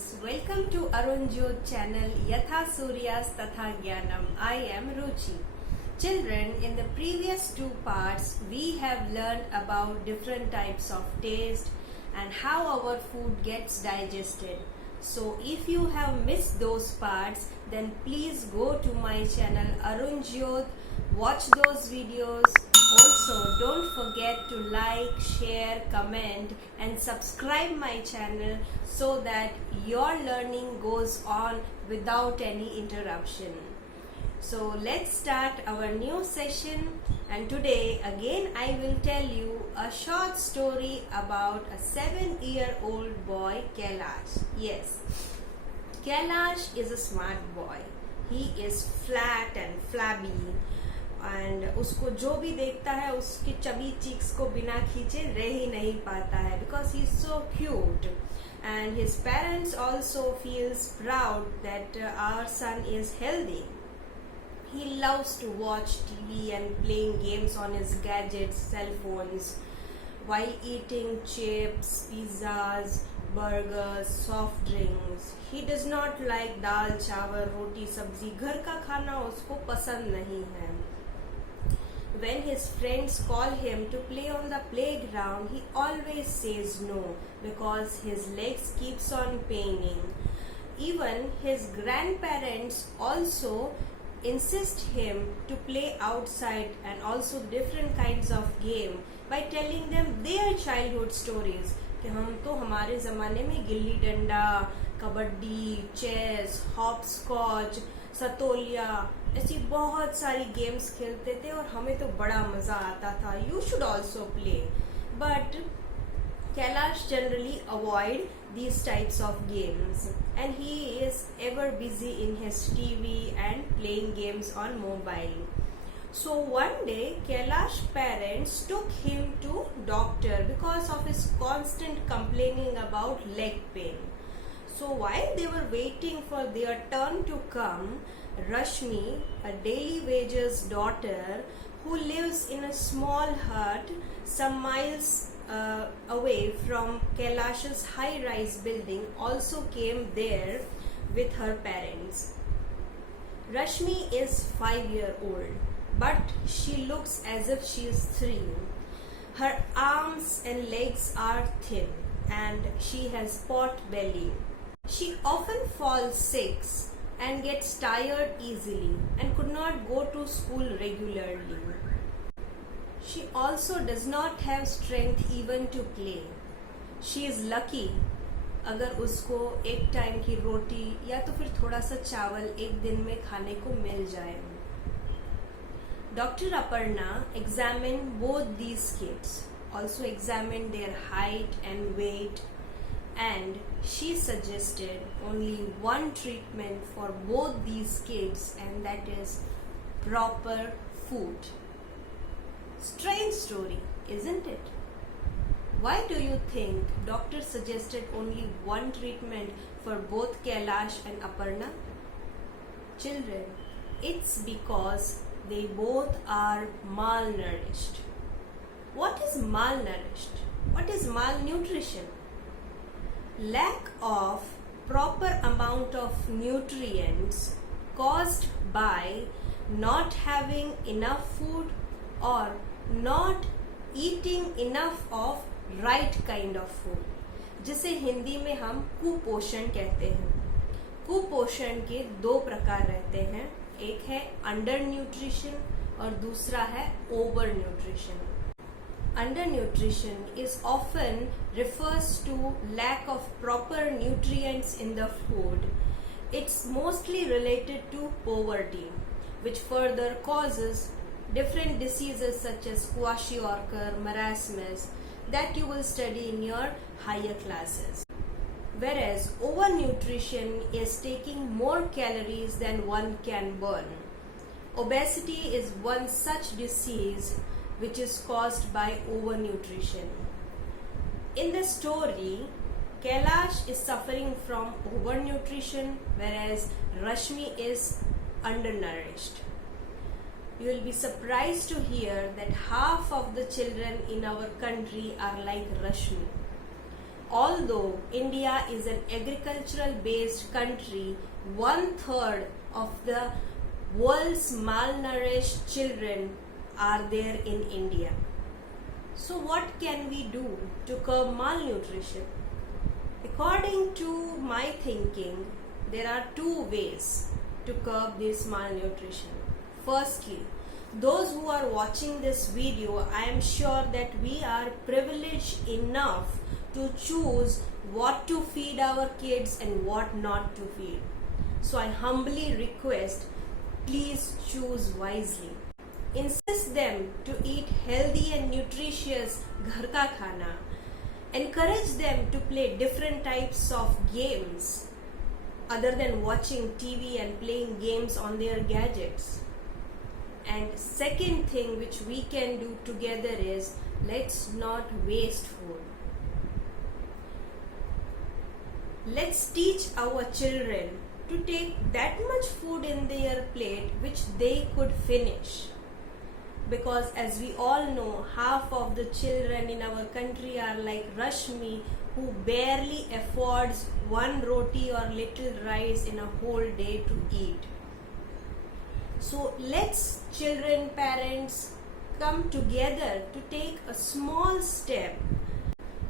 friends, welcome to Arun Jyot channel Yatha Suryas Tatha Jnanam. I am Ruchi. Children, in the previous two parts, we have learned about different types of taste and how our food gets digested. So if you have missed those parts, then please go to my channel Arun Jyot, watch those videos. Also, don't forget to like, share, comment and subscribe my channel so that your learning goes on without any interruption. So let's start our new session, and today again I will tell you a short story about a 7-year-old boy, Kailash. Yes, Kailash is a smart boy. He is flat and flabby and उसको जो भी देखता है उसकी chubby cheeks को बिना खींचे रह ही नहीं पाता है because he is so cute, and his parents also feels proud that our son is healthy. He loves to watch TV and playing games on his gadgets, cell phones, while eating chips, pizzas, burgers, soft drinks. He does not like दाल चावल रोटी सब्जी. घर का खाना उसको पसंद नहीं है. When his friends call him to play on the playground, he always says no because his legs keeps on paining. Even his grandparents also insist him to play outside and also different kinds of game by telling them their childhood stories कि हम तो हमारे ज़माने में gilli danda, kabaddi, chess, hopscotch, सतोलिया ऐसी बहुत सारी games खेलते थे और हमें तो बड़ा मज़ा आता था. You should also play. But Kailash generally avoid these types of games and he is ever busy in his TV and playing games on mobile. So one day Kailash's parents took him to doctor because of his constant complaining about leg pain. So while they were waiting for their turn to come, Rashmi, a daily wager's daughter who lives in a small hut some miles away from Kailash's high-rise building, also came there with her parents. Rashmi is 5-year-old, but she looks as if she is 3. Her arms and legs are thin and she has pot belly. She often falls sick and gets tired easily and could not go to school regularly. She also does not have strength even to play. She is lucky अगर उसको एक time की रोटी या तो फिर थोड़ा सा चावल एक दिन में खाने को मिल जाए. Dr. Aparna examined both these kids, also examined their height and weight, and she suggested only one treatment for both these kids, and that is proper food. Strange story, isn't it? Why do you think doctor suggested only one treatment for both Kailash and Aparna? Children, it's because they both are malnourished. What is malnourished? What is malnutrition? Lack of proper amount of nutrients caused by not having enough food or not eating enough of right kind of food, जिसे हिंदी में हम कुपोषण कहते हैं. कुपोषण के दो प्रकार रहते हैं, एक है अंडर न्यूट्रिशन और दूसरा है over nutrition. Under nutrition is often refers to lack of proper nutrients in the food. It's mostly related to poverty, which further causes different diseases such as kwashiorkor, marasmus that you will study in your higher classes. Whereas overnutrition is taking more calories than one can burn. Obesity is one such disease which is caused by overnutrition. In the story, Kailash is suffering from overnutrition whereas Rashmi is undernourished. You will be surprised to hear that half of the children in our country are like Rashmi. All although India is an agricultural based country, 1/3 of the world's malnourished children are there in India. So what can we do to curb malnutrition? According to my thinking, there are two ways to curb this malnutrition. Firstly, those who are watching this video, I am sure that we are privileged enough to choose what to feed our kids and what not to feed. So I humbly request, please choose wisely. Insist them to eat healthy and nutritious ghar ka khana. Encourage them to play different types of games other than watching TV and playing games on their gadgets. And second thing which we can do together is, let's not waste food. Let's teach our children to take that much food in their plate which they could finish. Because as we all know, half of the children in our country are like Rashmi, who barely affords one roti or little rice in a whole day to eat. So let's children, parents come together to take a small step.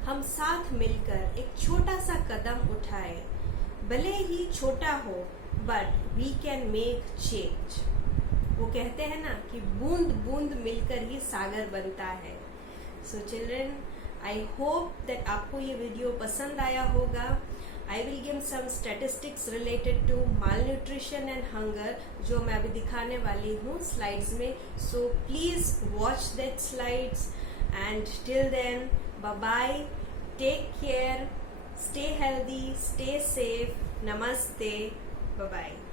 हम साथ मिलकर एक छोटा सा कदम उठाए, भले ही छोटा हो, but we can make change. वो कहते हैं ना कि बूंद बूंद मिलकर ही सागर बनता है. So children, I hope that आपको ये वीडियो पसंद आया होगा. I will give some statistics related to malnutrition and hunger, जो मैं अभी दिखाने वाली हूँ स्लाइड्स में. So please watch that slides and till then, bye bye, take care, stay healthy, stay safe. Namaste. Bye bye.